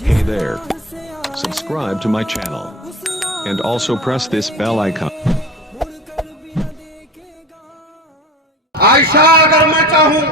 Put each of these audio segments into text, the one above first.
Hey there. Subscribe to my channel. And also press this bell icon. Ayesha अगर मैं चाहूं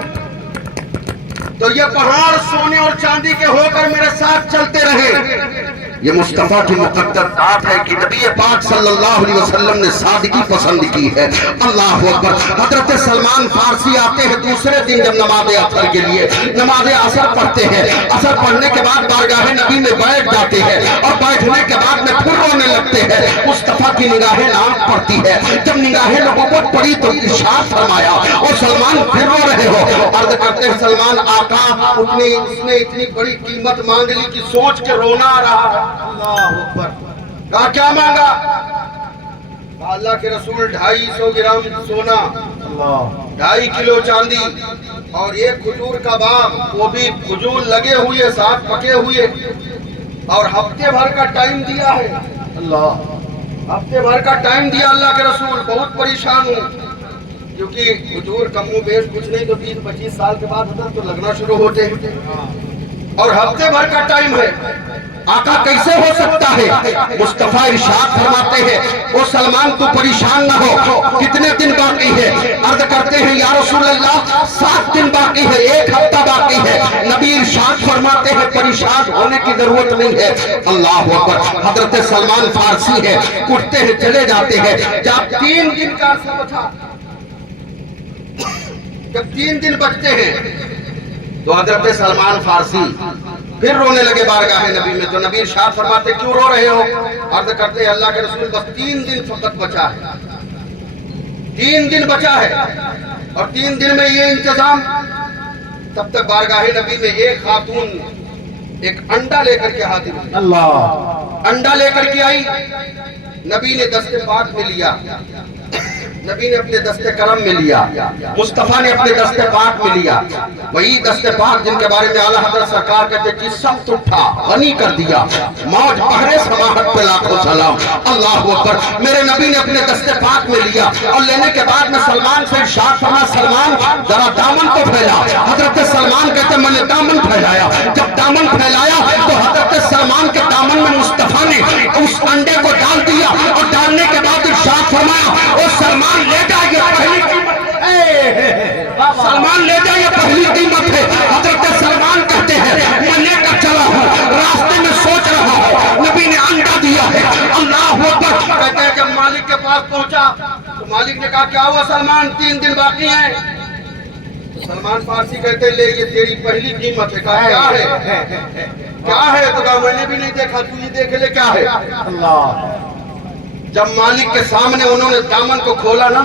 तो ये पहाड़ सोने और चांदी के होकर मेरे साथ चलते रहे। ये मुस्तफा की मुकद्दर बात है कि नबी पाक सल्लल्लाहु अलैहि वसल्लम ने सादगी पसंद की है। अल्लाह अकबर। हजरत सलमान फारसी आते हैं दूसरे दिन जब नमाज असर के लिए, नमाज असर पढ़ते हैं। असर पढ़ने के बाद बारगाह नबी में बैठ जाते हैं और बैठने के बाद में फिर रोने लगते हैं। मुस्तफा की निगाहें नाक पड़ती है। जब निगाहें लोगों को पड़ी तो इरशाद फरमाया और सलमान फिर रो रहे हो। अर्ज करते हैं सलमान आका उसने इतनी बड़ी कीमत मांग ली कि सोच के रोना आ रहा है। अल्लाह अकबर। कहा क्या मांगा? अल्लाह के रसूल 250 ग्राम सोना, 2.5 किलो चांदी और एक खजूर का बाग, वो भी खजूर लगे हुए साथ पके हुए, और हफ्ते भर का टाइम दिया है। अल्लाह हफ्ते भर का टाइम दिया अल्लाह के रसूल। बहुत परेशान हूँ क्योंकि खजूर कमो बेश कुछ नहीं तो 20-25 साल के बाद तो लगना शुरू होते हैं और हफ्ते भर का टाइम है। आका कैसे हो सकता है? मुस्तफा इरशाद फरमाते हैं ओ सलमान तू परेशान न हो, कितने दिन बाकी है? अर्ज करते हैं या रसूल अल्लाह 7 दिन बाकी है, 1 हफ्ता बाकी है। नबी इरशाद फरमाते हैं परेशान होने की जरूरत नहीं है। अल्लाह अकबर। हजरत सलमान फारसी है, उठते हैं चले जाते हैं। जब 3 दिन का अर्सा बचा, जब 3 दिन बचते हैं तो हजरत सलमान फारसी फिर रोने लगे बारगाह नबी में। तो नबी इरशाद फरमाते क्यों रो रहे हो? अर्ज करते हैं अल्लाह के रसूल बस 3 दिन फकत बचा है, 3 दिन बचा है और 3 दिन में ये इंतजाम। तब तक बारगाह नबी में एक खातून एक अंडा लेकर के हाजिर हुई। अल्लाह। अंडा लेकर के आई। नबी ने दस्ते पाक में लिया, नबी ने अपने दस्ते करम में लिया, मुस्तफा ने अपने दस्ते पाक में लिया। वही दस्ते पाक जिनके बारे में आला हज़रत सरकार कहते कि सब उठा गनी कर दिया, मौज बहरे समाहत पे लाखों सलाम। अल्लाह अकबर। मेरे नबी ने अपने दस्ते पाक में लिया और लेने के बाद में सलमान से इरशाद फरमा सलमान जरा दामन को फैला। हजरत सलमान कहते मैंने दामन फैलाया। जब दामन फैलाया तो हजरत सलमान के दामन में मुस्तफा ने उस अंडे को डाल दिया और डालने के बाद इरशाद फरमाया ओ सलमान ले जाइए पहली कीमत, सलमान ले जाइए पहली कीमत है। हजरत सलमान कहते हैं मैं लेकर चला हूँ, रास्ते में सोच रहा हूँ, नबी ने अंडा दिया है। अल्लाह अकबर। कहते हैं जब मालिक के पास पहुंचा तो मालिक ने कहा क्या हुआ सलमान 3 दिन बाकी हैं? सलमान फारसी कहते ले ये तेरी पहली कीमत है। कहा क्या है? क्या है? तो कहा मैंने भी नहीं देखा, तू ये देख ले क्या है। अल्लाह। जब मालिक के सामने उन्होंने दामन को खोला ना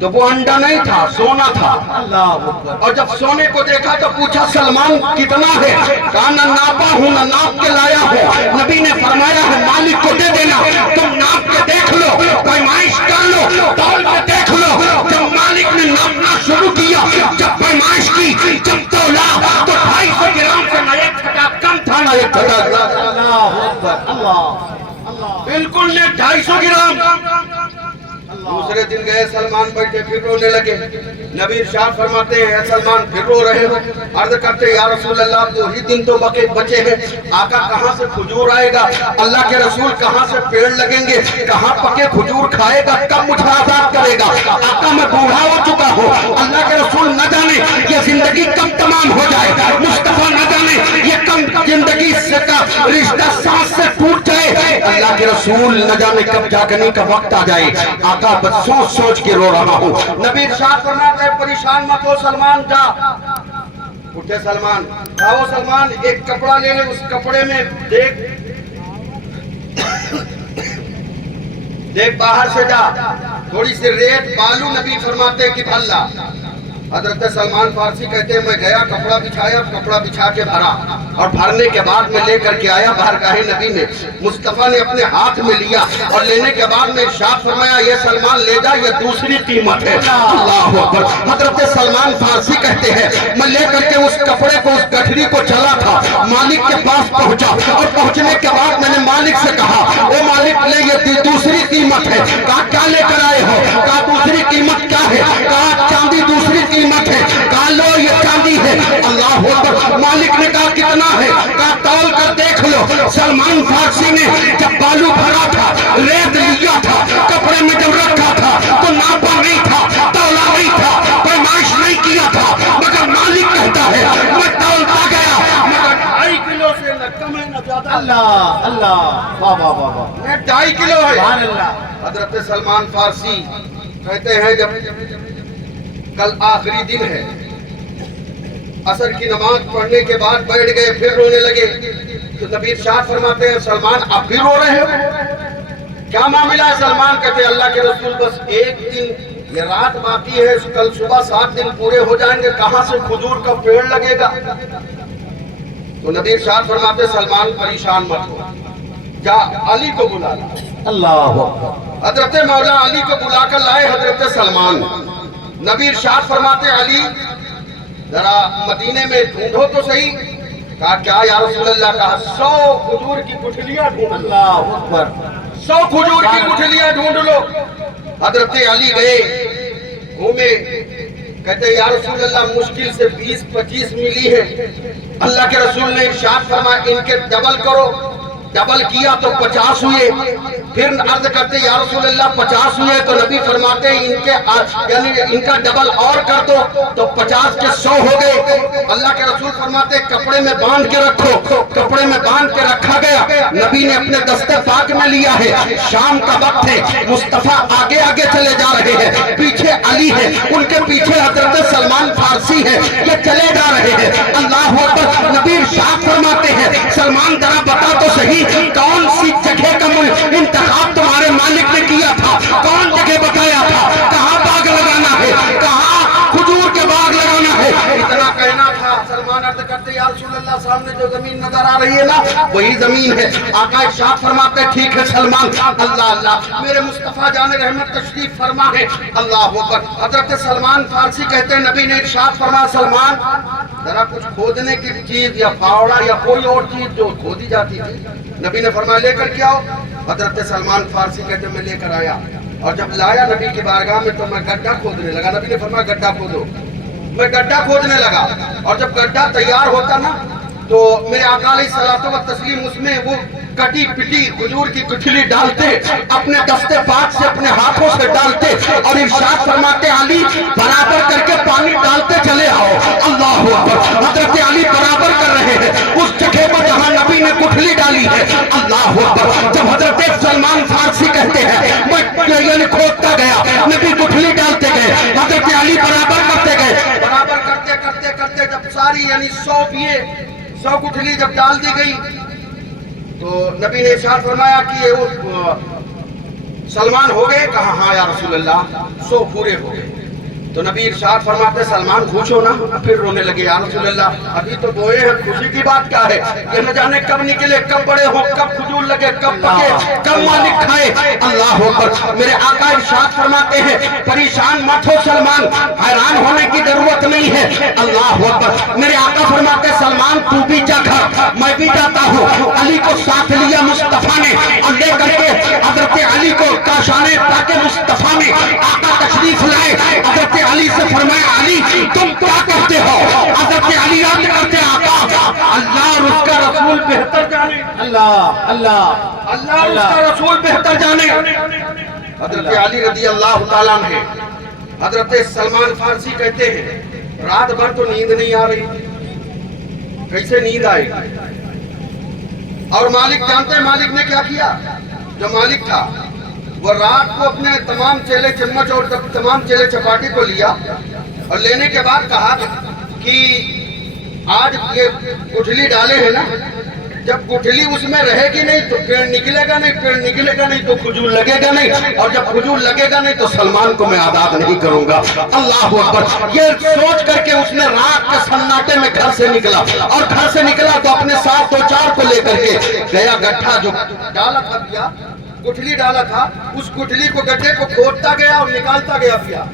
तो वो अंडा नहीं था, सोना था। अल्लाह। और जब सोने को देखा तो पूछा सलमान कितना है? कहा ना नापा हूं, ना नाप के लाया हूं। नबी ने फरमाया है मालिक को दे देना, तुम नाप के देख लो, पैमाइश कर लो, तौल के देख लो। जब मालिक ने नापना शुरू किया, जब पैमाइश की, जब तौला तो 250 ग्राम से ना 1 टका कम था ना 1 टका। बिल्कुल ने 250 ग्राम। दूसरे दिन गए सलमान बैठे फिर रोने लगे। नबी इरशाद फरमाते हैं सलमान फिर रो रहे हो? अर्ज करते या रसूल अल्लाह 2 ही दिन तो बचे हैं। आका कहाँ से खजूर आएगा? अल्लाह के रसूल कहाँ से पेड़ लगेंगे? कहाँ पके खजूर खाएगा? कब मुझे आजाद करेगा? आका मैं बूढ़ा हो चुका हूँ। अल्लाह के रसूल न जाने ये जिंदगी कब तमाम हो जाए। मुस्तफा न जाने ये कब जिंदगी से का रिश्ता सांस से टूट जाए। अल्लाह के रसूल न जाने कब जागने का वक्त आ जाए। आका बस सोच सोच के रो रहा हूँ। नबी इरशाद फरमाते हैं परेशान मत हो सलमान, जा। उठे सलमान, जाओ सलमान एक कपड़ा ले ले, उस कपड़े में देख बाहर से जा थोड़ी सी रेत बालू। नबी फरमाते कि भल्ला। हजरत सलमान फारसी कहते हैं मैं गया, कपड़ा बिछाया, कपड़ा बिछा के भरा और भरने के बाद में लेकर के आया बारगाह नबी में। मुस्तफा ने अपने हाथ में लिया और लेने के बाद में इरशाद फरमाया ये सलमान ले जा, ये दूसरी कीमत है। अल्लाह अकबर। हजरत सलमान फारसी कहते हैं मैं लेकर के उस कपड़े को, उस गठरी को चला था, मालिक के पास पहुंचा और पहुंचने के बाद मैंने मालिक से कहा ओ मालिक ले ये दूसरी कीमत है। कहा क्या लेकर आए हो? कहा दूसरी कीमत क्या है? कहा चांदी दूसरी कीमत है। कहा लो ये चांदी है। अल्लाह अकबर। मालिक ने कहा कितना है? कहा तौल کر دیکھ لو سلمان فارسی نے جب بالو بھرا تھا ریت لیا تھا کپڑے میں جب رکھا تھا تو ناپا نہیں تھا تولا نہیں تھا پیمائش نہیں کیا تھا مگر مالک کہتا ہے میں تولتا گیا مگر 2.5 کلو سے نہ کم ہے نہ زیادہ اللہ اللہ واہ واہ واہ واہ میں 2.5 کلو ہے سبحان اللہ حضرت سلمان فارسی کہتے ہیں جب کل آخری دن ہے عصر کی نماز پڑھنے کے بعد بیٹھ گئے پھر رونے لگے تو نبی ارشاد فرماتے ہیں سلمان اب بھی رو رہے ہو کیا معاملہ ہے سلمان کہتے ہیں اللہ کے رسول بس ایک دن یہ رات باقی ہے کل صبح 7 دن پورے ہو جائیں گے کہاں سے کھجور کا پیڑ لگے گا تو نبی ارشاد فرماتے سلمان پریشان مت ہو جا علی کو بلا اللہ حضرت مولا علی کو بلا کر لائے حضرت سلمان نبی ارشاد فرماتے علی ذرا مدینے میں ڈھونڈو تو صحیح کہا کیا یا رسول اللہ کہا 100 کھجور کی گٹھلیاں ڈھونڈ اللہ اکبر 100 کھجور کی گٹھلیاں ڈھونڈ لو حضرت علی گئے گھومے کہتے یا رسول اللہ مشکل سے 20-25 ملی ہے اللہ کے رسول نے ارشاد فرمایا ان کے ڈبل کرو ڈبل کیا تو 50 ہوئے پھر عرض کرتے یا رسول اللہ 50 ہوئے تو نبی فرماتے ہیں یعنی ان کا ڈبل اور کر دو تو 50 کے 100 ہو گئے اللہ کے رسول فرماتے کپڑے میں باندھ کے رکھو کپڑے میں باندھ کے رکھا گیا نبی نے اپنے دستے پاک میں لیا ہے شام کا وقت ہے مصطفیٰ آگے آگے چلے جا رہے ہیں پیچھے علی ہے ان کے پیچھے حضرت سلمان فارسی ہے یہ چلے جا رہے ہیں اللہ اکبر نبی ارشاد فرماتے ہیں سلمان ذرا بتا تو صحیح کون سی جگہ کا انتخاب تمہارے مالک نے کیا تھا کون جگہ بتایا تھا کہاں باغ لگانا ہے کہاں کھجور کے باغ لگانا ہے اتنا کہنا تھا سلمان عرض کرتے یا رسول اللہ سامنے جو زمین نظر آ رہی ہے نا وہی زمین ہے آقا ارشاد فرماتے ٹھیک ہے سلمان اللہ اللہ میرے مصطفیٰ جان رحمت تشریف فرما ہے اللہ اکبر حضرت سلمان فارسی کہتے ہیں نبی نے ارشاد فرما سلمان ذرا کچھ کھودنے کی چیز یا پاوڑا یا کوئی اور چیز جو کھودی جاتی تھی نبی نے فرمایا لے کر کیا ہو حضرت سلمان فارسی کہتے میں لے کر آیا اور جب لایا نبی کی بارگاہ میں تو میں گڈھا کھودنے لگا نبی نے فرمایا گڈھا کھودو میں گڈھا کھودنے لگا اور جب گڈھا تیار ہوتا نا تو میرے آقا علیہ الصلوۃ والتسلیم اس میں وہ کٹی پٹی کھجور کی گٹھلی ڈالتے اپنے دستے پاک سے اپنے ہاتھوں سے ڈالتے اور ارشاد فرماتے علی برابر کر کے پانی ڈالتے چلے آؤ اللہ اکبر حضرت علی برابر کر رہے ہیں اس جگہ پر جہاں نبی نے گٹھلی ڈالی ہے اللہ اکبر جب حضرت سلمان فارسی کہتے ہیں میں یعنی کھودتا گیا نبی گٹھلی ڈالتے گئے حضرت علی برابر کرتے گئے برابر کرتے کرتے کرتے جب ساری یعنی 100 گٹھلی جب ڈال دی گئی تو نبی نے ارشاد فرمایا کہ یہ سلمان ہو گئے کہا ہاں یا رسول اللہ 100 پورے ہو گئے تو نبی ارشاد فرماتے سلمان خوش ہو نا پھر رونے لگے یا رسول اللہ ابھی تو بوئے ہیں خوشی کی بات کیا ہے یہ نہ جانے کب نکلے کب بڑے ہو کب کھجور لگے کب پکے کب مالک کھائے اللہ اکبر میرے آقا ارشاد فرماتے ہیں پریشان مت ہو سلمان حیران ہونے کی ضرورت نہیں ہے اللہ اکبر میرے آقا فرماتے سلمان تو بھی جا گھر میں بھی جاتا ہوں علی کو ساتھ لیا مصطفیٰ نے اور لے کر کے حضرت علی کو کاشانے تاکہ مصطفیٰ نے آقا تشریف لائے حضرت علی سے فرمایا علی تم کیا کرتے ہو حضرت علی یاد کرتے آقا اللہ اور اس کا رسول بہتر جانے اللہ اللہ اللہ اور اس کا رسول بہتر جانے حضرت علی رضی اللہ تعالیٰ عنہ حضرت سلمان فارسی کہتے ہیں رات بھر تو نیند نہیں آ رہی کیسے نیند آئے اور مالک جانتے ہیں مالک نے کیا کیا جو مالک تھا وہ رات کو اپنے تمام چیلے چمچ اور تمام چیلے چپاٹی کو لیا اور لینے کے بعد کہا کہ آج یہ گٹھلی ڈالے ہیں نا جب گٹھلی اس میں رہے گی نہیں تو پیڑ نکلے گا نہیں پیڑ نکلے گا نہیں تو کھجور لگے گا نہیں اور جب کھجور لگے گا نہیں تو سلمان کو میں آزاد نہیں کروں گا اللہ اکبر یہ سوچ کر کے اس نے رات کے سناٹے میں گھر سے نکلا اور گھر سے نکلا تو اپنے ساتھ 2-4 کو لے کر کے گیا گٹھا جو ڈالا تھا پیا گٹھلی ڈالا تھا اس گٹھلی کو گڈھے کو کھودتا گیا اور نکالتا گیا پیا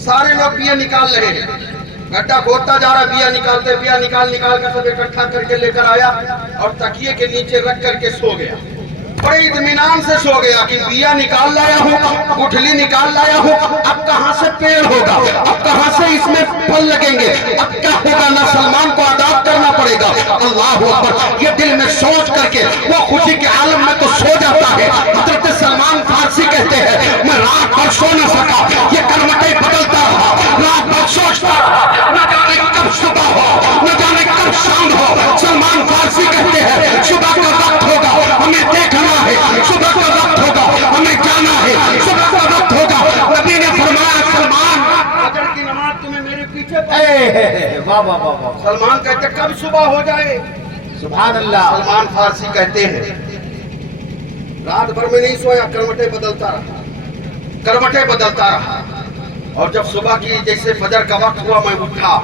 سارے لوگ پیا نکال رہے ہیں گڈھا کھودتا جا رہا پیا نکالتے پیا نکال کر سب اکٹھا کر کے لے کر آیا اور تکیے کے نیچے رکھ کر کے سو گیا बड़े इत्मीनान से सो गया कि बिया निकाल लाया हूँ, गुठली निकाल लाया हूँ, अब कहाँ से पेड़ होगा, अब कहाँ से इसमें फल लगेंगे, अब क्या होगा, ना सलमान को आदाब करना पड़ेगा। अल्लाह अकबर, ये दिल में सोच करके वो खुशी के आलम में तो सो जाता है। हजरत सलमान फारसी कहते हैं मैं रात भर सो न सका, ये करवटें बदलता रहा, रात भर सोचता रहा, न जाने कब सुबह हो, न जाने कब शाम हो। सलमान फारसी कहते हैं सुबह का वक्त होगा, हमें देखना है, सुबह का वक्त होगा, हमें जाना है, सुबह का वक्त होगा। नबी ने फरमाया सलमान फजर की नमाज तुम्हें मेरे पीछे वाह वाह वाह वाह, सलमान कहते कब सुबह हो जाए। सुभान अल्लाह। सलमान फारसी कहते हैं रात भर में नहीं सोया, करवटें बदलता रहा, करवटें बदलता रहा, और जब सुबह की जैसे फजर का वक्त हुआ मैं उठा,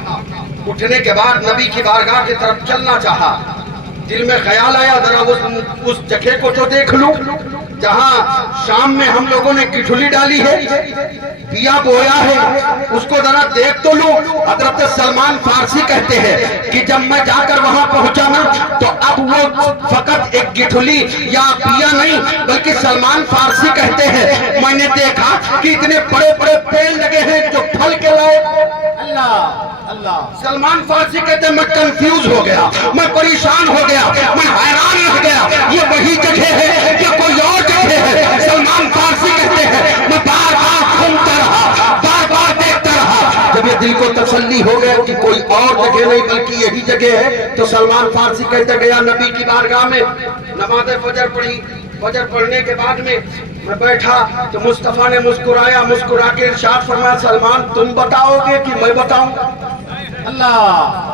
उठने के बाद नबी की बारगाह की तरफ चलना चाहा, दिल में ख्याल आया जरा उस जगह को तो देख लूं जहां शाम में हम लोगों ने गिठुली डाली है, बिया बोया है, उसको जरा देख तो लूं। हजरत सलमान फारसी कहते हैं कि जब मैं जाकर वहां पहुंचा ना, तो अब वो फकत एक गिठुली या बिया नहीं, बल्कि सलमान फारसी कहते हैं मैंने देखा कि इतने बड़े बड़े पेड़ लगे हैं जो फल के लायक। अल्लाह अल्लाह। सलमान फारसी कहते हैं मैं कंफ्यूज हो गया, मैं परेशान हो गया, मैं हैरान रह गया, ये वही जगह है या कोई और जगह है। सलमान फारसी कहते हैं मैं बार बार घूमता रहा, बार बार देखता रहा, जब ये दिल को तसल्ली हो गया कि कोई और जगह नहीं बल्कि यही जगह है, तो सलमान फारसी कहते गया नबी की बारगाह में, नमाज फजर पढ़ी, फजर पढ़ने के बाद में मैं बैठा तो मुस्तफा ने मुस्कुराया, मुस्कुरा के इरशाद फरमाया सलमान तुम बताओगे कि मैं बताऊं। अल्लाह।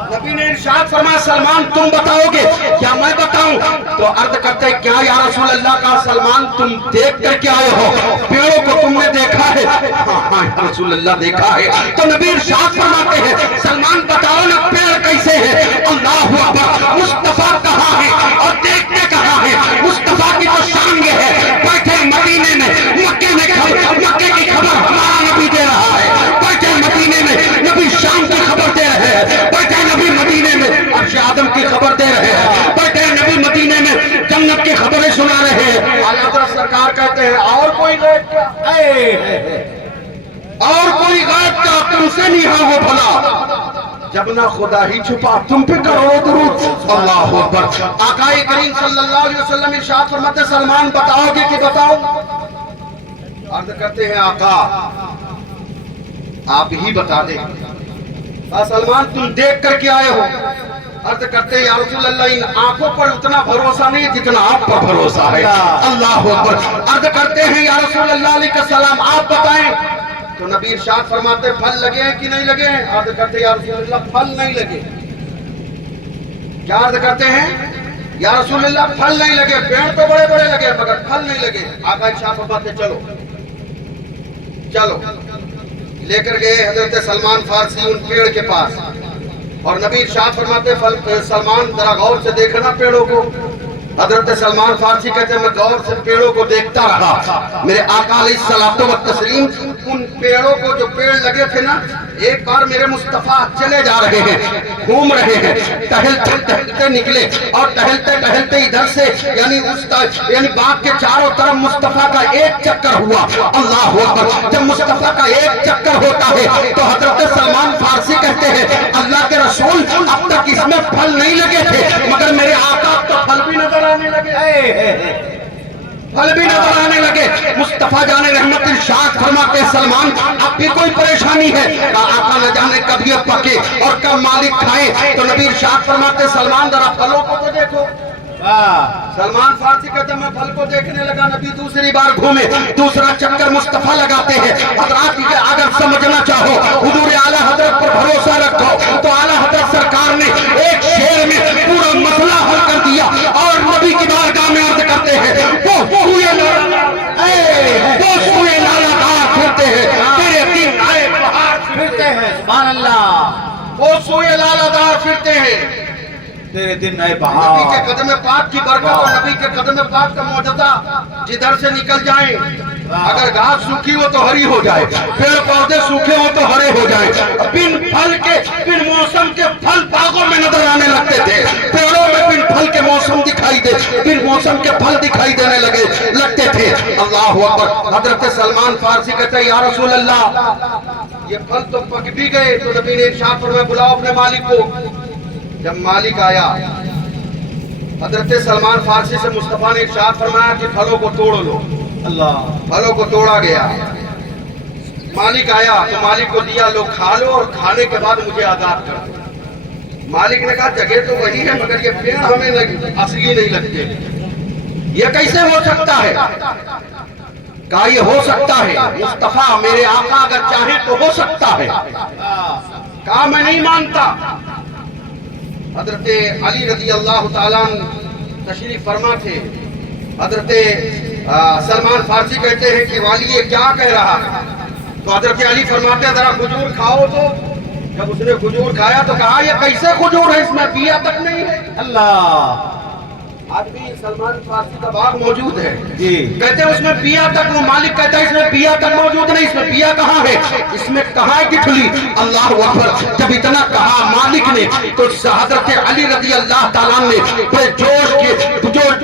नबी ने इरशाद फरमाया सलमान तुम बताओगे क्या मैं बताऊं। तो अर्ज करते क्या या रसूल अल्लाह का सलमान तुम देख कर के आए हो, पेड़ों को तुमने देखा है। हाँ या रसूल अल्लाह देखा है। तो नबी इरशाद फरमाते हैं सलमान बताओ ना पेड़ कैसे है। अल्लाह अकबर, मुस्तफा कहाँ है और देखते कहाँ है। मुस्तफा की तो शान ये है बैठे मदीने में, मक्के में मक्के की खबर हमारा नबी दे रहा है, बैठे मदीने में नबी शाम की खबर दे रहे हैं, बैठे नबी मदीने में अर्श आदम की खबर दे रहे हैं, बैठे नबी मदीने में जन्नत की खबरें सुना रहे हैं। आला हज़रत सरकार कहते हैं और कोई गैब क्या, और कोई गैब क्या तुमसे नहीं है वो भला, जब ना खुदा ही छुपा तुम पे करो दुरूद। अल्लाह अकबर। आकाए करीम सल्लल्लाहु अलैहि वसल्लम इरशाद फरमाते सलमान बताओगे कि बताओ। अर्ज करते हैं आका आप ही बता दे। सलमान तुम देख करके आए हो। अर्ज करते हैं या रसूल अल्लाह इन आंखों पर उतना भरोसा नहीं जितना आप पर भरोसा है। अल्लाह अकबर। अर्ज करते हैं या रसूल अल्लाह अलैहि सलाम आप बताएं। तो नबी इरशाद फरमाते फल लगे हैं कि नहीं लगे हैं। अर्ज करते हैं या रसूल अल्लाह फल नहीं लगे। क्या अर्ज करते हैं या रसूल अल्लाह फल नहीं लगे, पेड़ तो बड़े बड़े लगे मगर फल नहीं लगे। आका इरशाद फरमाते चलो चलो, लेकर गए हजरत सलमान फारसी उन पेड़ के पास, और नबी इरशाद फरमाते सलमान जरा गौर से देखना पेड़ों को। हजरत सलमान फारसी कहते हैं मैं गौर से पेड़ों को देखता रहा। मेरे आका अलैहिस्सलातु व तस्लीम उन पेड़ों को, जो पेड़ लगे थे ना, एक बार मेरे मुस्तफा चले जा रहे हैं, घूम रहे हैं, टहलते टहलते निकले और टहलते टहलते इधर से यानी बाग के चारों तरफ मुस्तफा का एक चक्कर हुआ। अल्लाह अकबर। जब मुस्तफा का एक चक्कर होता है तो हजरत सलमान फारसी कहते हैं अल्लाह के रसूल अब तक इसमें फल नहीं लगे थे, मगर मेरे आका तो फल भी नजर आने लगे, फल भी नजर आने लगे। मुस्तफा जाने रहमत इरशाद फरमाते सलमान अब भी कोई परेशानी है। आका न जाने कब ये पके और कब मालिक खाए। तो नबी इरशाद फरमाते सलमान जरा फलों को तो देखो। सलमान फारसी कहते मैं फल को देखने लगा। नबी दूसरी बार घूमे, दूसरा चक्कर मुस्तफा लगाते हैं। हजरात अगर समझना चाहो, हुजूर आला हजरत पर भरोसा रखो, तो आला हजरत सरकार ने एक शेर में पूरा मसला हल कर दिया। और नबी की बारगाह में अर्ज करते हैं वो हुए लालादार फिरते हैं, तेरे दिन आए बहार फिरते हैं। सुभान अल्लाह। वो सोए लालादार फिरते हैं, तेरे दिन नए नबी बहार। के कदम पाक की बरकत और नबी के कदम पाक का मौजूदा जिधर से निकल जाए, अगर घास सूखी हो तो हरी हो जाए, पेड़ पौधे सूखे हो तो हरे हो जाए। बिन फल के, बिन मौसम के फल बागों में नजर आने लगते थे, पेड़ों में बिन फल के मौसम दिखाई दे, बिन मौसम के फल दिखाई देने लगते थे। अल्लाह अकबर। हजरत सलमान फारसी कहते हैं या रसूल अल्लाह ये फल तो पक भी गए, तो नबी ने इरशाद फरमाया बुलाओ अपने मालिक को। जब मालिक आया हजरत सलमान फारसी से मुस्तफा ने इरशाद फरमाया कि फलों को तोड़ लो। अल्लाह। फलों को तोड़ा गया। मालिक आया तो मालिक को दिया, लो खा लो और खाने के बाद मुझे आजाद कर दो। मालिक ने कहा जगह तो वही है मगर ये पेड़ हमें असली नहीं लगते, ये कैसे हो सकता है? कहा ये हो सकता है मुस्तफा मेरे आका अगर चाहे तो हो सकता है। कहा मैं नहीं मानता। हजरत अली रजी अल्लाह ताला तशरीफ फरमा थे। हजरत सलमान फारसी कहते हैं कि वाली ये क्या कह रहा है? तो हजरत अली फरमाते हैं जरा खजूर खाओ। तो जब उसने खजूर खाया तो कहा ये कैसे खजूर है, इसमें बिया तक नहीं है। अल्लाह। आज भी सलमान फारसी का बाग मौजूद है जी। कहते हैं उसमें बिया तक, वो मालिक कहता है इसमें बिया तक मौजूद नहीं, इसमें बिया कहाँ है, इसमें कहाँ है गिठली। अल्लाह अकबर। जब इतना कहा मालिक ने तो हजरत अली रजी अल्लाह ताला ने बड़े जोश के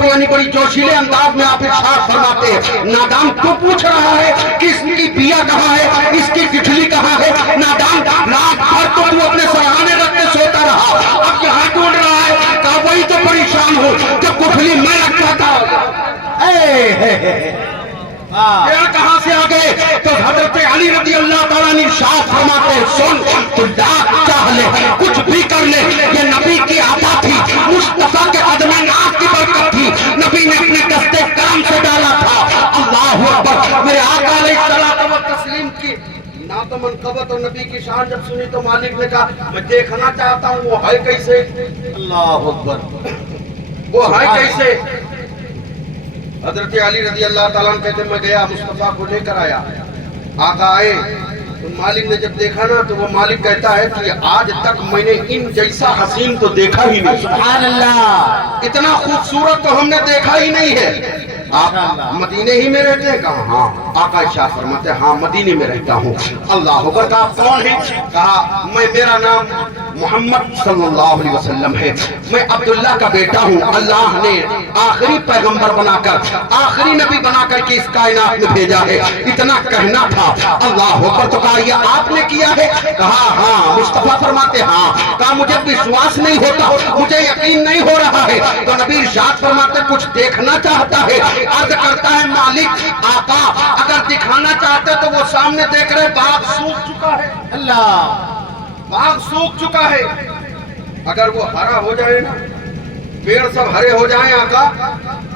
यानी बड़ी जोशीले अंदाज में आप इरशाद फरमाते हैं नादान तू पूछ रहा है कि इसकी बिया कहाँ है, इसकी गिठली कहाँ है? नादान रात भर तो तू अपने सराहने रख के सोता रहा, अब यहाँ ढूंढ रहा है। कहा वही तो परेशान हो जब गुठली मैं रखता था। पेड़ कहां से आ गए? तो हजरत अली रजी अल्लाह ताला ने इरशाद फरमाते सुन तू लाख चाह ले कुछ भी कर ले, ये नबी की आदत थी, मुस्तफा के कदम नाज की बरकत थी, नबी ने अपने दस्ते करम से डाला था। अल्लाह अकबर। मेरे आका अलैहिस्सलाम व तस्लीम की ना तो मनकबत और नबी की शान जब सुनी तो मालिक ने कहा मैं देखना चाहता हूँ वो है कैसे। अल्लाह अकबर। वो है कैसे? हजरत अली रजी अल्लाह ताला कहते मैं गया मुस्तफा को लेकर आया। आका आए तो मालिक ने जब देखा ना तो वो मालिक कहता है कि आज तक मैंने इन जैसा हसीन तो देखा ही नहीं। सुभान अल्लाह। इतना खूबसूरत तो हमने देखा ही नहीं है। आप मदीने ही में रहते हैं? कहा हाँ। आका इरशाद फरमाते हाँ मदीने में रहता हूँ। अल्लाह अकबर। कहा कौन है? कहा मैं मेरा नाम मोहम्मद सल्लल्लाहु अलैहि वसल्लम है, मैं अब्दुल्ला का बेटा हूँ। अल्लाह ने आखिरी पैगंबर बनाकर आखिरी नबी बनाकर के इस कायनात में भेजा है। इतना कहना था। अल्लाह अकबर। तो कहा यह आपने किया है? कहा हाँ। मुस्तफा फरमाते हाँ। कहा मुझे विश्वास नहीं होता, मुझे यकीन नहीं हो रहा है। तो नबी इरशाद फरमाते कुछ देखना चाहता है? अर्ज करता है मालिक आका अगर दिखाना चाहते तो वो सामने देख रहे बाग सूख चुका है। अल्लाह। बाग सूख चुका है, अगर वो हरा हो जाए ना, पेड़ सब हरे हो जाएं आका,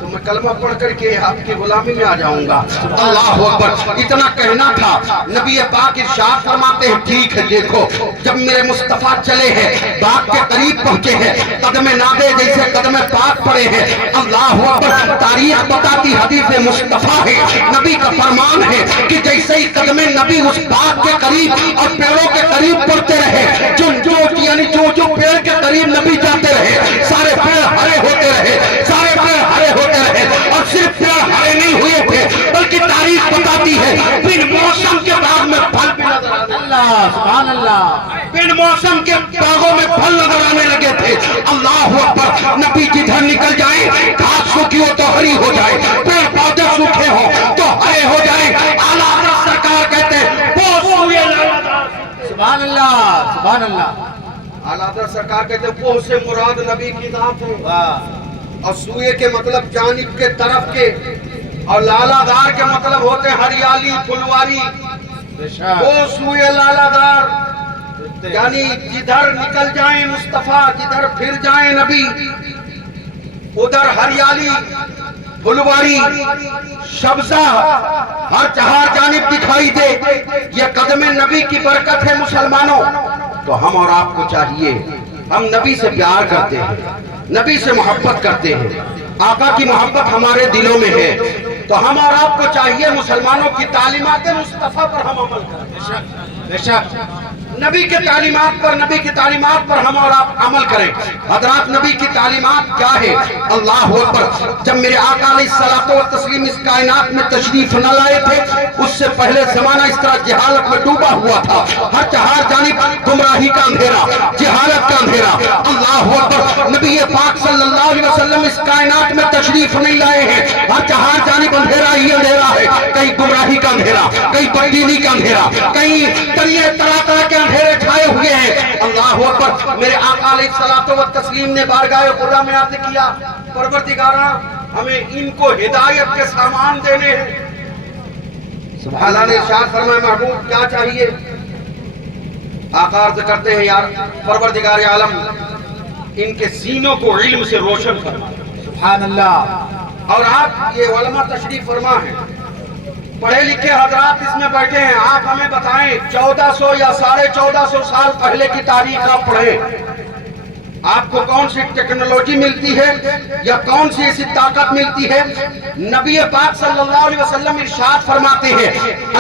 तो मैं कलमा पढ़ करके आपकी गुलामी में आ जाऊंगा। अल्लाह अकबर। इतना कहना था। नबी पाक इरशाद फरमाते हैं ठीक है देखो जब मेरे मुस्तफा चले हैं बाग के करीब पहुंचे हैं, कदम नादे जैसे कदम पाक पड़े हैं। अल्लाह अकबर। तारीख बताती हदीस मुस्तफा है, नबी का फरमान है कि जैसे ही कदम नबी उस बाग के करीब और पेड़ों के करीब पड़ते रहे, जो पेड़ के करीब नबी जाते रहे सारे पेड़ हरे होते रहे, सारे पेड़ हरे होते रहे। और सिर्फ पेड़ हरे नहीं हुए थे बल्कि तारीख बताती है बिन मौसम के बाग में फल भी नजर आने। अल्लाह। सुभान अल्लाह। बिन मौसम के बागों में फल नजर आने लगे थे। अल्लाह अकबर। नबी जिधर निकल जाए घास सूखी हो तो हरी हो जाए, पेड़ पौधे सूखे हो तो हरे हो जाए। आला हज़रत सरकार कहते हैं सुभान अल्लाह। सुभान अल्लाह। आला हज़रत सरकार कहते हैं पोह से मुराद नबी की नात है। वाह। और सूए के मतलब जानिब के तरफ के, और लालादार के मतलब होते हैं हरियाली फुलवारी। वो सूए लालादार यानी जिधर निकल जाए मुस्तफा, जिधर फिर जाए नबी, उधर हरियाली फुलवारी सब्जा हर जानिब दिखाई दे। ये कदम नबी की बरकत है मुसलमानों। तो हम और आपको चाहिए, हम नबी से प्यार करते हैं, नबी से मोहब्बत करते हैं, आका की मोहब्बत हमारे दिलों में है, तो हम और आपको चाहिए मुसलमानों की तालीमात मुस्तफा पर हम अमल करें। बेशक। نبی کے تعلیمات پر ہم اور آپ عمل کریں. حضرات نبی کی تعلیمات کیا ہے؟ اللہ اکبر. جب میرے آقا علیہ الصلوۃ والتسلیم اس کائنات میں تشریف نہ لائے تھے اس سے پہلے زمانہ اس طرح جہالت میں ڈوبا ہوا تھا. ہر چہار جانب گمراہی کا اندھیرا، جہالت کا اندھیرا. اللہ اکبر. نبی پاک صلی اللہ علیہ وسلم اس کائنات میں تشریف نہیں لائے ہیں. ہر چہار جانب اندھیرا ہی اندھیرا ہے. کہیں گمراہی کا اندھیرا، کہیں بددینی کا اندھیرا، کہیں طرح طرح کے اندھیرے چھائے ہوئے ہیں. اللہ اکبر. میرے آقا علیہ الصلوۃ والتسلیم نے بارگاہ خدا میں عرض کیا پروردگارا ہمیں ان کو ہدایت کے سامان دینے ہیں. اللہ نے ارشاد فرمایا محبوب کیا چاہیے؟ آقا عرض کرتے ہیں یار پروردگار عالم ان کے سینوں کو علم سے روشن فرما. سبحان اللہ. اور آپ یہ علماء تشریف فرما ہیں، پڑھے لکھے حضرات اس میں بیٹھے ہیں. آپ ہمیں بتائیں 1400 یا 1450 سال پہلے کی تاریخ آپ پڑھیں، آپ کو کون سی ٹیکنالوجی ملتی ہے یا کون سی ایسی طاقت ملتی ہے؟ نبی پاک صلی اللہ علیہ وسلم ارشاد فرماتے ہیں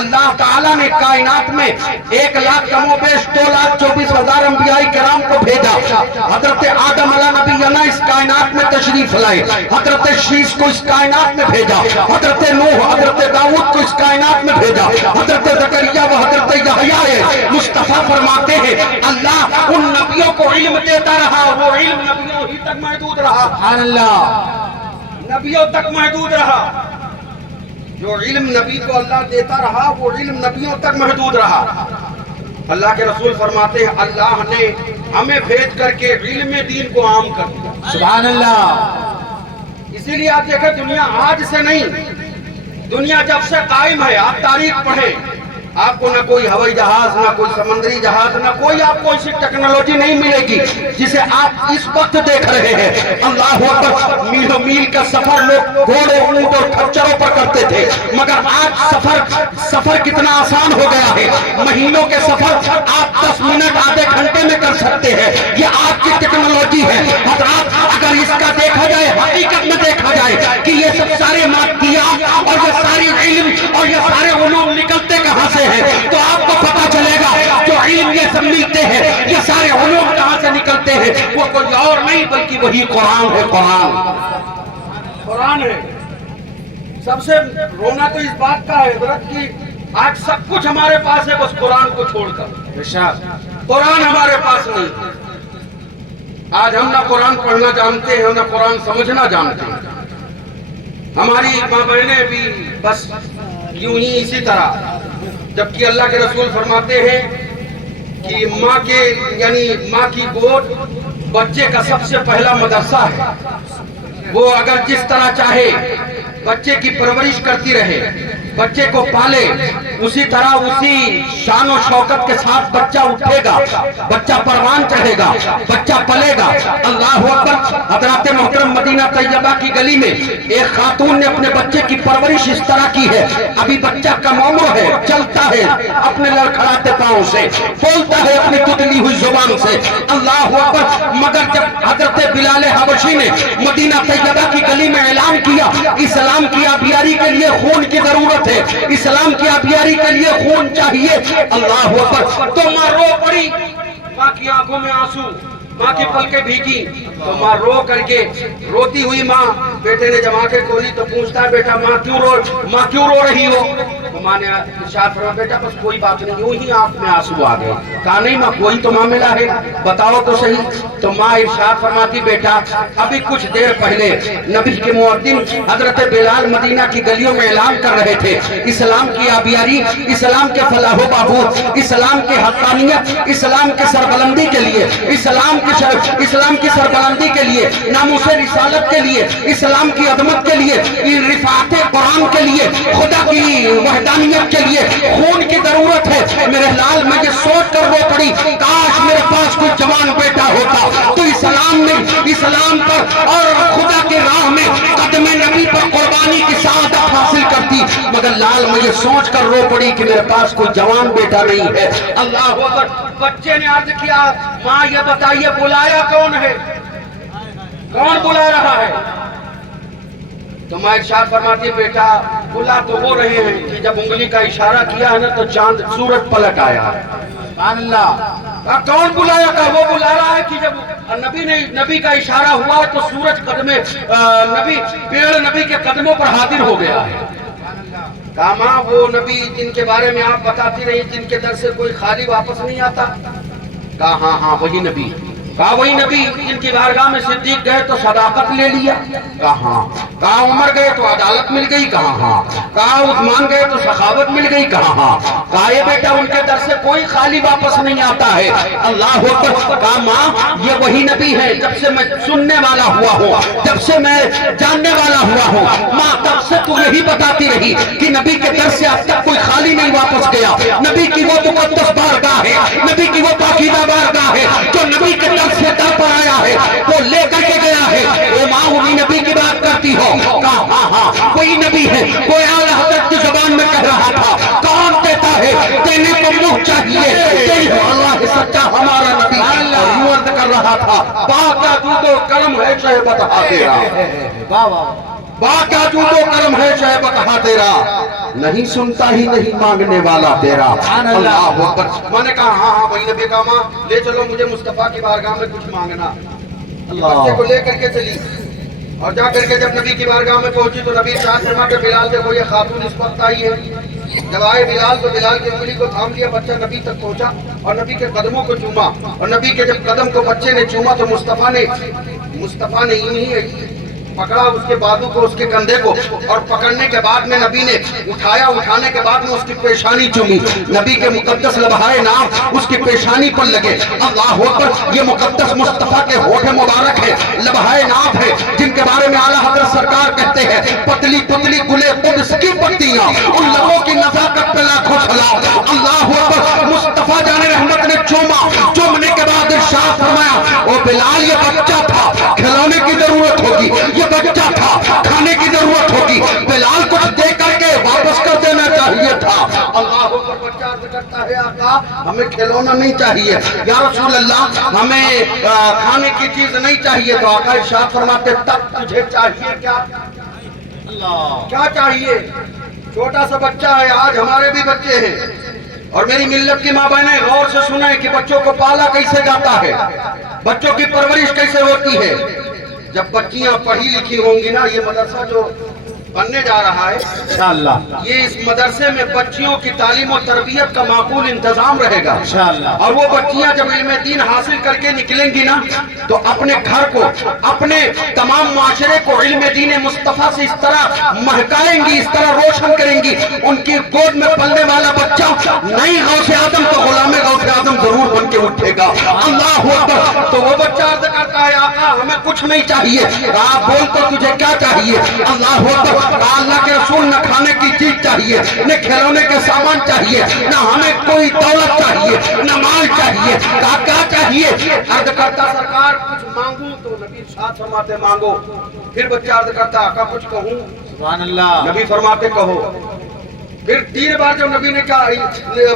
اللہ تعالیٰ نے کائنات میں 1,00,000 کم و بیش 2,24,000 انبیاء کرام کو بھیجا. حضرت آدم علیہ نبی اس کائنات میں تشریف لائے، حضرت شیش کو اس کائنات میں بھیجا، حضرت نوح حضرت داؤد کو اس کائنات میں بھیجا، حضرت زکریا و حضرت یحییٰ مصطفیٰ فرماتے ہیں اللہ ان نبیوں کو علم دیتا رہا، وہ علم نبیوں ہی تک محدود رہا. سبحان اللہ. نبیوں تک محدود رہا. جو علم نبی کو اللہ دیتا رہا وہ علم نبیوں تک محدود رہا. اللہ کے رسول فرماتے ہیں اللہ نے ہمیں بھیج کر کے علم دین کو عام کر دیا. سبحان اللہ. اسی لیے آپ دیکھیں دنیا آج سے نہیں، دنیا جب سے قائم ہے آپ تاریخ پڑھیں آپ کو نہ کوئی ہوائی جہاز، نہ کوئی سمندری جہاز، نہ کوئی آپ کو ایسی ٹیکنالوجی نہیں ملے گی جسے آپ اس وقت دیکھ رہے ہیں. اللہ اکبر. میلوں میل کا سفر لوگ گھوڑے اونٹ اور کھچروں پر کرتے تھے، مگر آج سفر کتنا آسان ہو گیا ہے. مہینوں کے سفر آپ 10 منٹ آدھے گھنٹے میں کر سکتے ہیں. یہ آج کی ٹیکنالوجی ہے. حضرات اگر اس کا دیکھا جائے، حقیقت میں دیکھا جائے کہ یہ سب سارے مادیات اور یہ ساری علم اور یہ سارے علوم نکلتے کہاں سے تو آپ کو پتا چلے گا جو علم یہ سب ملتے ہیں، یہ سارے علوم کہاں سے نکلتے ہیں، وہ کوئی اور نہیں بلکہ وہی قرآن ہے. قرآن ہے. سب سے رونا تو اس بات کا ہے حضرت کہ آج سب کچھ ہمارے پاس ہے بس قرآن کو چھوڑ کر. قرآن ہمارے پاس نہیں. آج ہم نہ قرآن پڑھنا جانتے ہیں نہ قرآن سمجھنا جانتے ہیں. ہماری ماں بہنیں بھی بس یوں ہی اسی طرح، جبکہ اللہ کے رسول فرماتے ہیں کہ ماں کی گود بچے کا سب سے پہلا مدرسہ ہے. وہ اگر جس طرح چاہے بچے کی پرورش کرتی رہے، بچے کو پالے، اسی طرح اسی شان و شوکت کے ساتھ بچہ اٹھے گا، بچہ پروان چڑھے گا، بچہ پلے گا. اللہ اکبر. حضرات محترم مدینہ طیبہ کی گلی میں ایک خاتون نے اپنے بچے کی پرورش اس طرح کی ہے، ابھی بچہ کم عمر ہے، چلتا ہے اپنے لڑکھڑاتے پاؤں سے، بولتا ہے اپنی تتلی ہوئی زبان سے. اللہ اکبر. مگر جب حضرت بلال حبشی نے مدینہ طیبہ کی گلی میں اعلان کیا اسلام کی آبیاری کے لیے خون کی ضرورت ہے، اسلام کی آبیاری کے لیے خون چاہیے، اللہ اکبر، تو ماں رو پڑی. ماں کی آنکھوں میں آنسو، ماں کی پلکیں بھیگی تو ماں رو کر کے روتی ہوئی ماں بیٹے نے جب آنکھیں کھولی تو پوچھتا ہے بیٹا ماں کیوں رو رہی ہو؟ تو ماں نے ارشاد فرمایا بیٹا بس کوئی بات نہیں. یوں ہی آنکھ میں آنسو آ گئے. کہا نہیں ماں کوئی تو معاملہ ہے، بتاؤ تو صحیح. تو ماں ارشاد فرماتی بیٹا ابھی کچھ دیر پہلے نبی کے مؤذن حضرت بلال مدینہ کی گلیوں میں اعلان کر رہے تھے اسلام کی آبیاری، اسلام کے فلاح و بہبود، اسلام کی حقانیت، اسلام کے سربلندی کے لیے، اسلام کی سربلندی کے لیے، ناموس رسالت کے لیے، اسلام کی عظمت کے لیے، رفعت قرآن کے لیے، خدا کی وحدانیت کے لیے خون کی ضرورت ہے. میرے لال میں یہ سوچ کر رو پڑی کاش میرے پاس کوئی جوان بیٹا ہوتا تو اسلام پر اور خدا کے راہ میں قدم نبی پر قربانی کی سعادت حاصل کرتی. مگر لال میں یہ سوچ کر رو پڑی کہ میرے پاس کوئی جوان بیٹا نہیں ہے. اللہ اکبر. بچے نے عرض کیا ماں یہ بتائیے بلایا کون ہے، کون بلا رہا ہے؟ تو ماں ارشاد فرماتی بیٹا بلا تو وہ رہے ہیں کہ جب انگلی کا اشارہ کیا ہے نا تو چاند سورج پلٹ آیا ہے. سبحان اللہ. کون بلایا کا؟ وہ بلا رہا ہے کہ جب نبی کا اشارہ ہوا تو سورج قدمے پیڑ نبی کے قدموں پر حاضر ہو گیا ہے. کہا ماں وہ نبی جن کے بارے میں آپ بتاتی رہی جن کے در سے کوئی خالی واپس نہیں آتا. کہا ہاں ہاں وہی نبی. کہا وہی نبی جن کی بارگاہ میں صدیق گئے تو صداقت لے لیا. کہا ہاں. کہا عمر گئے تو عدالت مل گئی. کہا ہاں. کہا عثمان گئے تو سخاوت مل گئی. کہا ہاں. کہا یہ بیٹا ان کے در سے کوئی خالی واپس نہیں آتا ہے. اللہ اکبر. کہا ماں یہ وہی نبی ہے جب سے میں سننے والا ہوا ہوں, جب سے میں جاننے والا ہوا ہوں. ماں تب سے تو یہی بتاتی رہی کہ نبی کے در سے اب تک کوئی خالی نہیں واپس گیا. نبی کی وہ مقدس بارگاہ ہے, نبی کی وہ پاکیزہ بارگاہ ہے جو نبی کے در سے در پر آیا ہے وہ لے کر کے گیا ہے. اے ماں انہی نبی کی بات کرتی ہو؟ کہا ہاں ہاں کوئی نبی ہے. کوئی اعلیٰ حضرت کی زبان میں کہہ رہا تھا کون کہتا ہے دینے کو منہ چاہیے تیری اللہ سچا ہمارا نبی. اور یوں عرض کر رہا تھا باقا جود و کرم ہے شہبت تیرا, باقا جود و کرم ہے شہبت تیرا, نہیں سنتا ہی نہیں مانگنے والا تیرا. اللہ اکبر. میں نے کہا ہاں ہاں وہی نبی. کہا ماں لے چلو مجھے مصطفیٰ کی بارگاہ میں کچھ مانگنا. بچے کو لے کر کے چلی اور جا کر کے جب نبی کی بارگاہ میں پہنچی تو نبی شاہ فرما کے بلال دیکھو یہ خاتون اس وقت آئی ہے. جب آئے بلال تو بلال کی انگلی کو تھام لیا, بچہ نبی تک پہنچا اور نبی کے قدموں کو چوما. اور نبی کے جب قدم کو بچے نے چوما تو مصطفیٰ نے یوں ہی پکڑا اس کے بازو کو, اس کے کندھے کو, اور پکڑنے کے بعد میں نبی نے اٹھایا. اٹھانے کے بعد میں اس کی پیشانی چومی. نبی کے مقدس لبہائے نام اس کی پیشانی پر لگے. اللہ اکبر. یہ مقدس مصطفیٰ کے ہونٹ مبارک ہے, لبہائے نام ہے جن کے بارے میں اعلیٰ حضرت سرکار کہتے ہیں پتلی پتلی گلے قدس کی پتیاں, ان لبوں کی نزاکت پہ لاکھوں سلام. اللہ اکبر. مصطفیٰ جان رحمت نے چوما. چومنے کے بعد ارشاد فرمایا او بلال یہ بچہ تھا, کھلانے کی ضرورت ہوگی, یہ بچہ تھا, کھانے کی ضرورت ہوگی, بلال کچھ دے کر کے واپس کر دینا چاہیے تھا. اللہ اکبر. بچہ عرض کرتا ہے آقا ہمیں کھلونا نہیں چاہیے, یا رسول اللہ ہمیں کھانے کی چیز نہیں چاہیے. تو آقا ارشاد فرماتے تب تجھے چاہیے کیا؟ کیا چاہیے؟ چھوٹا سا بچہ ہے. آج ہمارے بھی بچے ہیں اور میری ملت کی ماں بہنیں غور سے سنیں کہ بچوں کو پالا کیسے جاتا ہے, بچوں کی پرورش کیسے ہوتی ہے. جب بچیاں پڑھی لکھی ہوں گی نا, یہ مدرسہ جو بننے جا رہا ہے انشاءاللہ, یہ اس مدرسے میں بچیوں کی تعلیم و تربیت کا معقول انتظام رہے گا انشاءاللہ. اور وہ بچیاں جب علم دین حاصل کر کے نکلیں گی نا تو اپنے گھر کو, اپنے تمام معاشرے کو علم دین مصطفیٰ سے اس طرح مہکائیں گی, اس طرح روشن کریں گی. ان کی گود میں پلنے والا بچہ نہیں غوث اعظم تو غلام غوث اعظم ضرور بن کے اٹھے گا. اللہ اکبر. تو وہ بچہ عرض کرتا ہے آقا ہمیں کچھ نہیں چاہیے. آپ بول تو تجھے کیا چاہیے؟ اللہ اکبر. اللہ کے رسول نہ کھانے کی چیز چاہیے, نہ کھلونے کے سامان چاہیے, نہ ہمیں کوئی دولت چاہیے, نہ مال چاہیے. کیا چاہیے؟ عرض کرتا سرکار کچھ مانگوں. تو نبی ارشاد فرماتے مانگو. پھر بچہ عرض کرتا آقا کچھ کہوں؟ سبحان اللہ. نبی فرماتے کہو. پھر 3 بار جب نبی نے کہا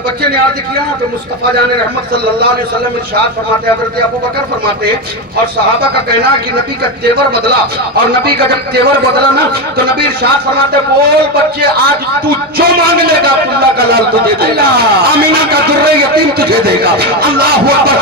بچے نے عرض کیا تو مصطفیٰ جان رحمت صلی اللہ علیہ وسلم ارشاد فرماتے, حضرت ابو بکر فرماتے اور صحابہ کا کہنا کہ نبی کا تیور بدلا. اور نبی کا جب تیور بدلا نا تو نبی ارشاد فرماتے بول بچے آج تو جو مانگ لے گا اللہ کا لال تجھے دے گا, آمینہ کا درہ یتیم تجھے دے گا. اللہ اکبر.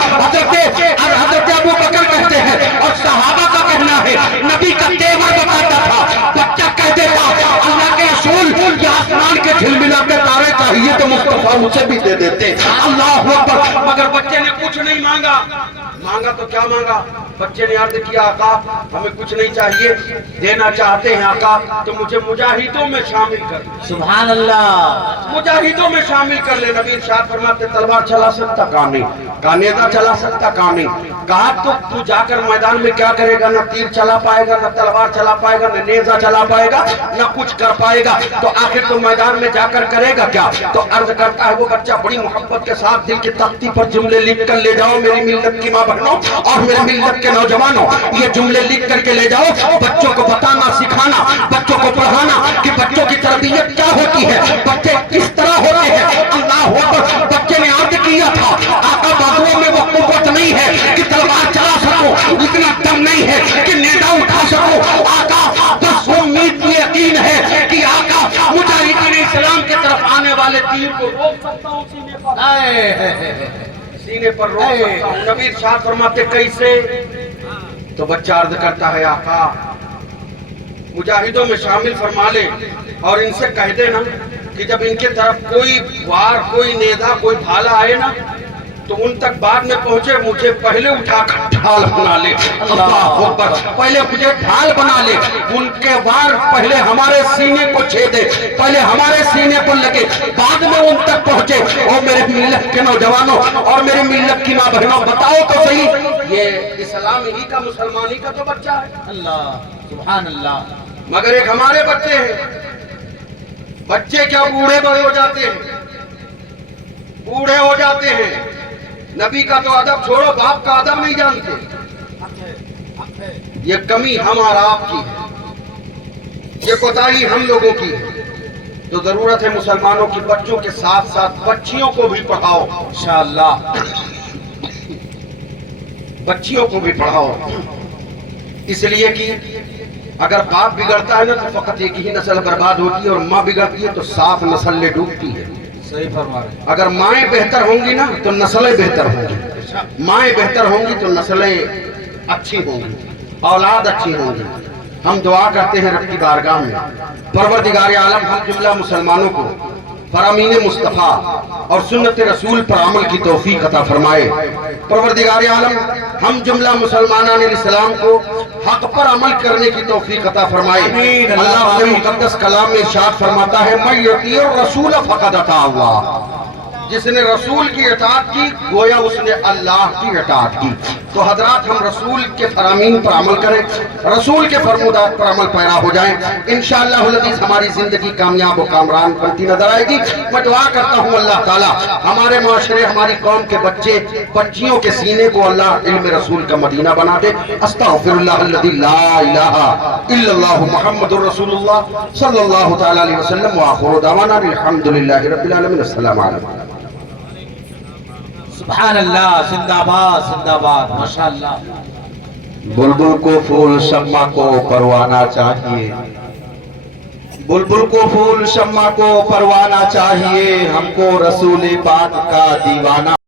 حضرت ابو بکر کہتے ہیں اور صحابہ کا کہنا ہے نبی کا تیور بتاتا تھا. بچہ کہہ دیتا اللہ کے رسول یہ آسمان کے جھل ملا کے تارے چاہیے تو مصطفیٰ مجھے بھی دے دیتے. اللہ اکبر. مگر بچے نے کچھ نہیں مانگا. مانگا تو کیا مانگا؟ بچے نے عرض کیا آقا ہمیں کچھ نہیں چاہیے, دینا چاہتے ہیں آقا تو مجھے مجاہدوں میں شامل کر. سبحان اللہ. مجاہدوں میں شامل کر لے. نبی ارشاد فرماتے تلوار چلا سکتا کام نہیں, کانیزہ چلا سکتا کام نہیں. کہا تو جا کر میدان میں کیا کرے گا؟ نہ تیر چلا پائے گا, نہ تلوار چلا پائے گا, نہ نیزہ چلا پائے گا, نہ کچھ کر پائے گا. تو آخر تو میدان میں جا کر کرے گا کیا؟ تو عرض کرتا ہے وہ بچہ بڑی محبت کے ساتھ دل کی تختی پر جملے لکھ کر لے جاؤ میری ملت کی ماں بہنوں اور میری ملت کے نوجوانوں, یہ جملے لکھ کر کے لے جاؤ. بچوں کو بتانا سکھانا, بچوں کو پڑھانا کہ بچوں کی تربیت کیا ہوتی ہے, بچے کس طرح ہوتے ہیں. اللہ اکبر. بچے نے عرض کیا تھا آقا بازوؤں میں وہ قوت نہیں ہے کہ تلوار چلا سکو, اتنا دم نہیں ہے کہ نیزہ اٹھا سکو. آقا بس امید کی یقین ہے کہ آقا مجاہدین اسلام کے طرف آنے والے तीर को रोक सकता हूँ सीने पर रोक सकता हूँ। नबी इरशाद फरमाते कैसे? तो बच्चा अर्ज करता है आका मुजाहिदों में शामिल फरमा ले और इनसे कह देना कि जब इनके तरफ कोई वार, कोई नेजा, कोई भाला आए ना तो उन तक बाद में पहुंचे, मुझे पहले उठाकर ढाल बना ले। अल्लाह अकबर, पहले मुझे ढाल बना ले, उनके वार पहले हमारे सीने को छेदे, पहले हमारे सीने को लगे, बाद में उन तक पहुंचे। और मेरे मिल्लत के नौजवानों और मेरे मिल्लत की माँ बहनों, बताओ तो सही, ये इस्लाम ही का, मुसलमान ही का तो बच्चा है। अल्लाह सुभान अल्लाह। मगर एक हमारे बच्चे हैं, बच्चे क्या बूढ़े बड़े हो जाते हैं, बूढ़े हो जाते हैं, नबी का तो अदब छोड़ो, बाप का अदब नहीं जानते। ये कमी हमारा आपकी है, ये कोताही हम लोगों की है। तो जरूरत है मुसलमानों की बच्चों के साथ साथ बच्चियों को भी पढ़ाओ, इंशाअल्लाह बच्चियों को भी पढ़ाओ। इसलिए कि अगर बाप बिगड़ता है ना तो फकत एक ही नस्ल बर्बाद होती है, और माँ बिगड़ती है तो साफ नस्ल डूबती है। सही फरमा रहे। अगर माएँ बेहतर होंगी ना तो नस्लें बेहतर होंगी, माएँ बेहतर होंगी तो नस्लें अच्छी होंगी, औलाद अच्छी होंगी। हम दुआ करते हैं रब की बारगाह में, परवरदिगार आलम हम जुमला मुसलमानों को फरामीन मुस्तफ़ा और सुन्नत रसूल पर अमल की तौफीक अता फरमाए। परवरदिगार आलम हम जुमला मुसलमानान इस्लाम को हक पर अमल करने की तौफीक अता फरमाए। अल्लाह अपने मुकद्दस कलाम में इरशाद फरमाता है, मैं युतीउर रसूल फक़द अता हुआ, जिसने रसूल की इताअत की गोया उसने अल्लाह की इताअत की। तो हजरात हम रसूल के फरामीन पर अमल करें, रसूल के फरमूदात पर अमल पैरा हो जाएं, इंशाअल्लाह अज़ीज़ हमारी जिंदगी कामयाब व कामरान बनती नजर आएगी। मैं दुआ करता हूँ अल्लाह ताला हमारे माशरे, हमारी कौम के बच्चे बच्चियों के सीने को अल्लाह इल्म रसूल का मदीना बना दे। अस्तग़फिरुल्लाह अल्लज़ी ला इलाहा इल्लल्लाह मुहम्मदुर रसूलुल्लाह सल्लल्लाहु तआला अलैहि वसल्लम व आखिरु दअवाना अल्हम्दुलिल्लाहि रब्बिल आलमीन। अस्सलामु अलैकुम। सुभान अल्लाह, जिंदाबाद जिंदाबाद, माशाअल्लाह। बुलबुल को फूल शम्मा को परवाना चाहिए, बुलबुल को फूल शम्मा को परवाना चाहिए, हमको रसूल पाक का दीवाना